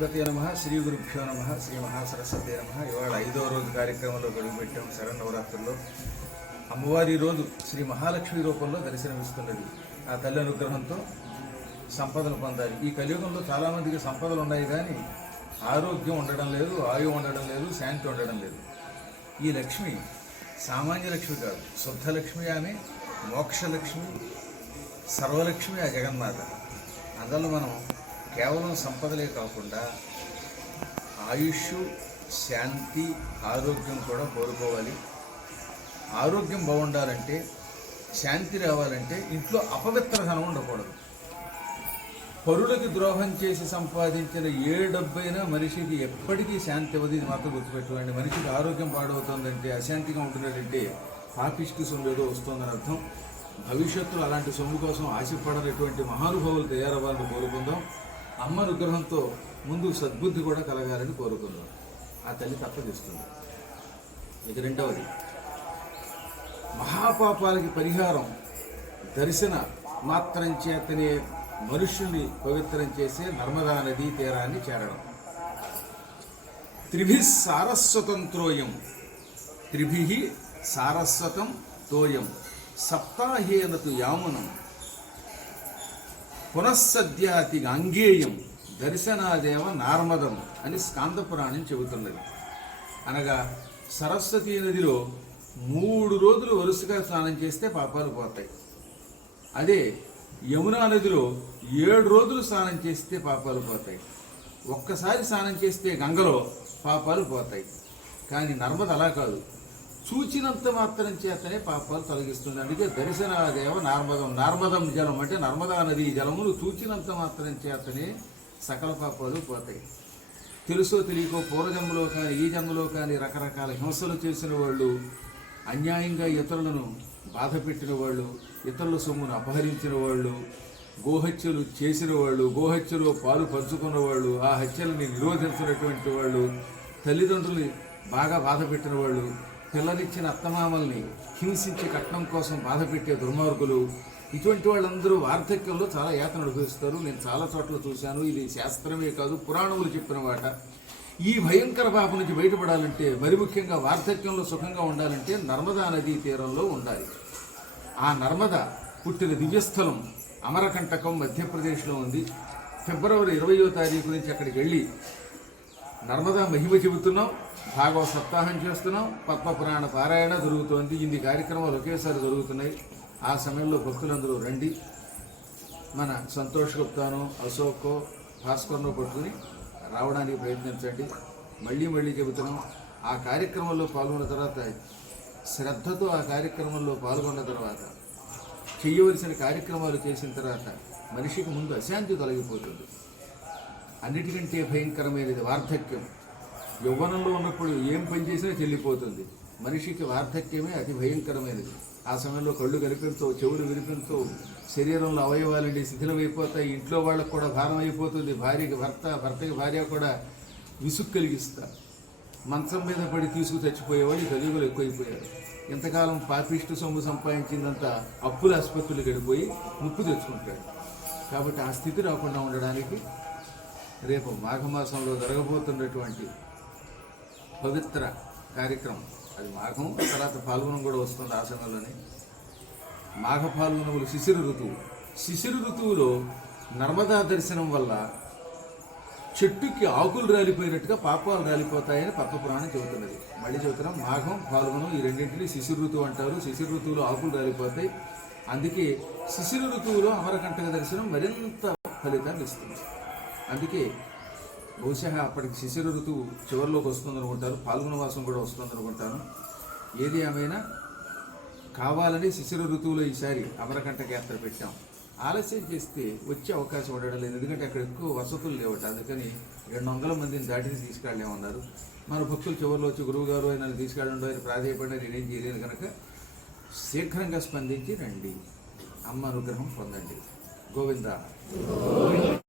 గతే నమః శ్రీ గురుభ్యో నమః శ్రీ మహాసరస్వతి నమః. ఇవాళ 5వ రోజు కార్యక్రమంలో గడుగుపెట్టాం. శరన్నవరాత్రుల్లో అమ్మవారి రోజు శ్రీ మహాలక్ష్మి రూపంలో దర్శనమిస్తున్నది. ఆ తల్లి అనుగ్రహంతో సంపదలు పొందాలి. ఈ కలియుగంలో చాలామందికి సంపదలు ఉన్నాయి, కానీ ఆరోగ్యం ఉండడం లేదు, ఆయువు ఉండడం లేదు, శాంతి ఉండడం లేదు. ఈ లక్ష్మి సామాన్య లక్ష్మి కాదు, శుద్ధ లక్ష్మి, ఆమె మోక్షలక్ష్మి, సర్వలక్ష్మి, ఆ జగన్మాత. అందులో మనం కేవలం సంపదలే కాకుండా ఆయుష్, శాంతి, ఆరోగ్యం కూడా కోరుకోవాలి. ఆరోగ్యం బాగుండాలంటే, శాంతి రావాలంటే ఇంట్లో అపవిత్రధనం ఉండకూడదు. పరులకి ద్రోహం చేసి సంపాదించిన ఏ డబ్బైనా మనిషికి ఎప్పటికీ శాంతి ఇవ్వదు. ఇది మాత్రం గుర్తుపెట్టుకోండి. మనిషికి ఆరోగ్యం పాడవుతుందంటే, అశాంతిగా ఉంటున్నాడంటే పాపిష్టి సొమ్ము ఏదో వస్తుందని అర్థం. భవిష్యత్తులో అలాంటి సొమ్ము కోసం ఆశపడనటువంటి మహానుభావులు తయారవ్వాలని కోరుకుందాం. అమ్మ అనుగ్రహంతో ముందు సద్బుద్ధి కూడా కలగాలని కోరుకుందాం. ఆ తల్లి తప్పదిస్తుంది. ఇక రెండవది, మహాపాపాలకి పరిహారం దర్శన మాత్రం చేతనే మనుష్యుని పవిత్రం చేసే నర్మదా నదీ తీరాన్ని చేరడం. త్రిభి సారస్వతం త్రోయం, త్రిభి సారస్వతం తోయం సప్తాహేనతు యామునం పునఃసద్యాతి గాంగేయం దర్శనాదేవ నార్మదం అని స్కాంద పురాణం చెబుతున్నది. అనగా సరస్వతీ నదిలో 3 రోజులు వరుసగా స్నానం చేస్తే పాపాలు పోతాయి. అదే యమునా నదిలో 7 రోజులు స్నానం చేస్తే పాపాలు పోతాయి. ఒక్కసారి స్నానం చేస్తే గంగలో పాపాలు పోతాయి. కానీ నర్మద అలా కాదు, చూచినంత మాత్రం చేతనే పాపాలు తొలగిస్తుంది. అందుకే దర్శనాదేవ నార్మదం. నార్మదం జలం అంటే నర్మదా నది జలమును చూచినంత మాత్రం చేతనే సకల పాపాలు పోతాయి. తెలుసో తెలియకో పూర్వజన్మలో కానీ ఈ జన్మలో కానీ రకరకాల హింసలు చేసిన వాళ్ళు, అన్యాయంగా ఇతరులను బాధ పెట్టిన వాళ్ళు, ఇతరుల సొమ్మును అపహరించిన వాళ్ళు, గోహత్యలు చేసిన వాళ్ళు, గోహత్యలో పాలు పంచుకున్న వాళ్ళు, ఆ హత్యలని నిరోధించినటువంటి వాళ్ళు, తల్లిదండ్రుల్ని బాగా బాధ పెట్టిన వాళ్ళు, పిల్లలిచ్చిన అత్తమామల్ని హింసించి కట్నం కోసం బాధ పెట్టే దుర్మార్గులు, ఇటువంటి వాళ్ళందరూ వార్ధక్యంలో చాలా యాతన అనుభవిస్తారు. నేను చాలా చోట్ల చూశాను. ఇది శాస్త్రమే కాదు, పురాణములు చెప్పిన మాట. ఈ భయంకర పాపం నుంచి బయటపడాలంటే, మరి ముఖ్యంగా వార్ధక్యంలో సుఖంగా ఉండాలంటే నర్మదా నదీ తీరంలో ఉండాలి. ఆ నర్మద పుట్టిన దివ్యస్థలం అమరకంటకం మధ్యప్రదేశ్లో ఉంది. ఫిబ్రవరి 20వ తారీఖు నుంచి అక్కడికి వెళ్ళి నర్మదా మహిమ చెబుతున్నాం, భాగవత సప్తాహం చేస్తున్నాం, పద్మపురాణ పారాయణ జరుగుతోంది. ఇన్ని కార్యక్రమాలు ఒకేసారి జరుగుతున్నాయి. ఆ సమయంలో భక్తులందరూ రండి. మన సంతోష్ గుప్తానో, అశోకో, భాస్కర్నో పట్టుకుని రావడానికి ప్రయత్నించండి. మళ్ళీ చెబుతున్నాం, ఆ కార్యక్రమంలో పాల్గొన్న తర్వాత, శ్రద్ధతో ఆ కార్యక్రమంలో పాల్గొన్న తర్వాత, చేయవలసిన కార్యక్రమాలు చేసిన తర్వాత మనిషికి ముందు అశాంతి తొలగిపోతుంది. అన్నిటికంటే భయంకరమైనది వార్ధక్యం. యవ్వనంలో ఉన్నప్పుడు ఏం పని చేసినా చెల్లిపోతుంది. మనిషికి వార్ధక్యమే అతి భయంకరమైనది. ఆ సమయంలో కళ్ళు కనిపించవు, చెవులు వినిపించవు, శరీరంలో అవయవాలండి శిథిలమైపోతాయి. ఇంట్లో వాళ్ళకు కూడా భారం అయిపోతుంది. భార్యకి భర్త, భర్తకి భార్య కూడా విసుగు కలిగిస్తారు. మంచం మీద పడి తీసుకు చచ్చిపోయేవాళ్ళు కలియుగలు ఎక్కువైపోయారు. ఇంతకాలం పాపిష్టి సొమ్ము సంపాదించిందంతా అప్పుల ఆసుపత్రులు గడిపోయి ముప్పు తెచ్చుకుంటాడు. కాబట్టి ఆ స్థితి రాకుండా ఉండడానికి రేపు మాఘమాసంలో జరగబోతున్నటువంటి పవిత్ర కార్యక్రమం, అది మాఘం, తర్వాత పాల్గొనం కూడా వస్తుంది. ఆ సమయంలోనే మాఘ పాల్గొనములు శిశిర ఋతువు. శిశిర ఋతువులో నర్మదా దర్శనం వల్ల చెట్టుకి ఆకులు రాలిపోయినట్టుగా పాపాలు రాలిపోతాయని పద్మపురాణం చెబుతున్నది. మళ్ళీ చెబుతున్నాం, మాఘం, పాల్గొనం ఈ రెండింటినీ శిశిర ఋతువు అంటారు. శిశిర ఋతువులో ఆకులు రాలిపోతాయి. అందుకే శిశిర ఋతువులో అమరకంటక దర్శనం మరింత ఫలితాన్ని ఇస్తుంది. అందుకే బహుశా అప్పటికి శిశిర ఋతువు చివరిలోకి వస్తుందనుకుంటారు, పాల్గొన మాసం కూడా వస్తుందనుకుంటాను. ఏది ఏమైనా కావాలని శిశిర ఋతువులో ఈసారి అమరకంటక యాత్ర పెట్టాం. ఆలస్యం చేస్తే వచ్చే అవకాశం ఉండడం లేదు. ఎందుకంటే అక్కడ ఎక్కువ వసతులు లేవట. అందుకని 200 మందిని దాటిని తీసుకెళ్ళలేమన్నారు. మన భక్తులు చివరిలో వచ్చి గురువు గారు నన్ను తీసుకెళ్ళండి, ఆయన ప్రాధాయపడినా నేనేం చేయలేను కనుక శీఘ్రంగా స్పందించి రండి, అమ్మ అనుగ్రహం పొందండి. గోవిందా.